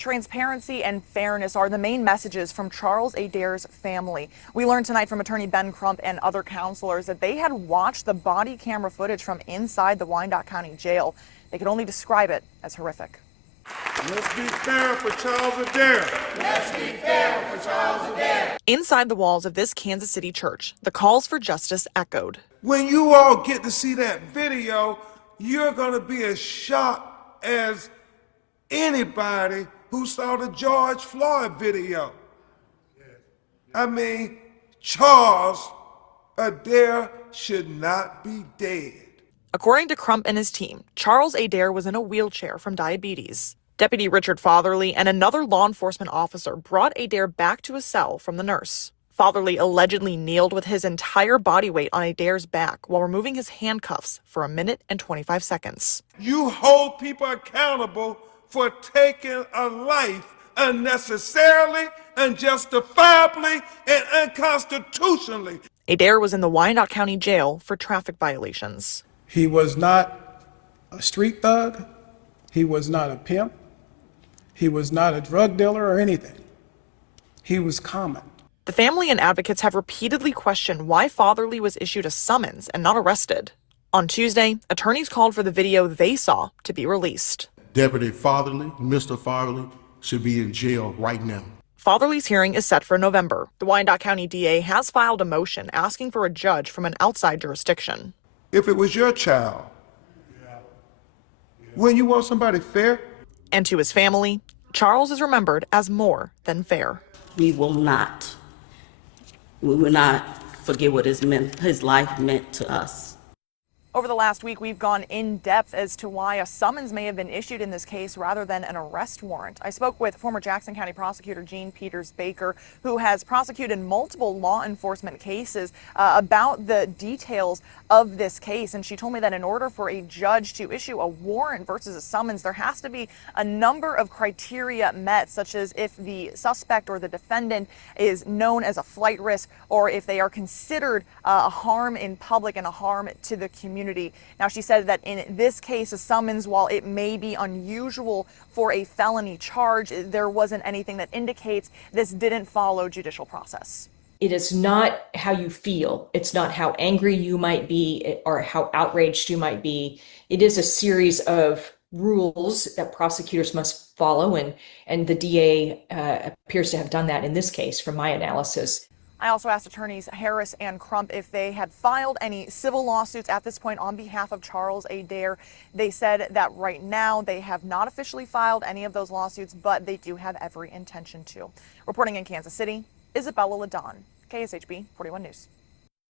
Transparency and fairness are the main messages from Charles Adair's family. We learned tonight from attorney Ben Crump and other counselors that they had watched the body camera footage from inside the Wyandotte County Jail. They could only describe it as horrific. Let's be fair for Charles Adair. Let's be fair for Charles Adair. Inside the walls of this Kansas City church, the calls for justice echoed. When you all get to see that video, you're going to be as shocked as anybody who saw the George Floyd video. I mean, Charles Adair should not be dead. According to Crump and his team, Charles Adair was in a wheelchair from diabetes. Deputy Richard Fatherly and another law enforcement officer brought Adair back to his cell from the nurse. Fatherly allegedly kneeled with his entire body weight on Adair's back while removing his handcuffs for 1 minute and 25 seconds. You hold people accountable for taking a life unnecessarily, unjustifiably, and unconstitutionally. Adair was in the Wyandotte County Jail for traffic violations. He was not a street thug. He was not a pimp. He was not a drug dealer or anything. He was common. The family and advocates have repeatedly questioned why Fatherly was issued a summons and not arrested. On Tuesday, attorneys called for the video they saw to be released. Deputy Fatherly, Mr. Fatherly, should be in jail right now. Fatherly's hearing is set for November. The Wyandotte County DA has filed a motion asking for a judge from an outside jurisdiction. If it was your child, wouldn't you want somebody fair? And to his family, Charles is remembered as more than fair. We will not forget what his life meant to us. Over the last week, we've gone in depth as to why a summons may have been issued in this case rather than an arrest warrant. I spoke with former Jackson County prosecutor Jean Peters Baker, who has prosecuted multiple law enforcement cases about the details of this case. And she told me that in order for a judge to issue a warrant versus a summons, there has to be a number of criteria met, such as if the suspect or the defendant is known as a flight risk, or if they are considered a harm in public and a harm to the community. Now, she said that in this case, a summons, while it may be unusual for a felony charge, there wasn't anything that indicates this didn't follow judicial process. It is not how you feel. It's not how angry you might be or how outraged you might be. It is a series of rules that prosecutors must follow, and the DA appears to have done that in this case, from my analysis. I also asked attorneys Harris and Crump if they had filed any civil lawsuits at this point on behalf of Charles Adair. They said that right now they have not officially filed any of those lawsuits, but they do have every intention to. Reporting in Kansas City, Isabella Ladon, KSHB 41 News.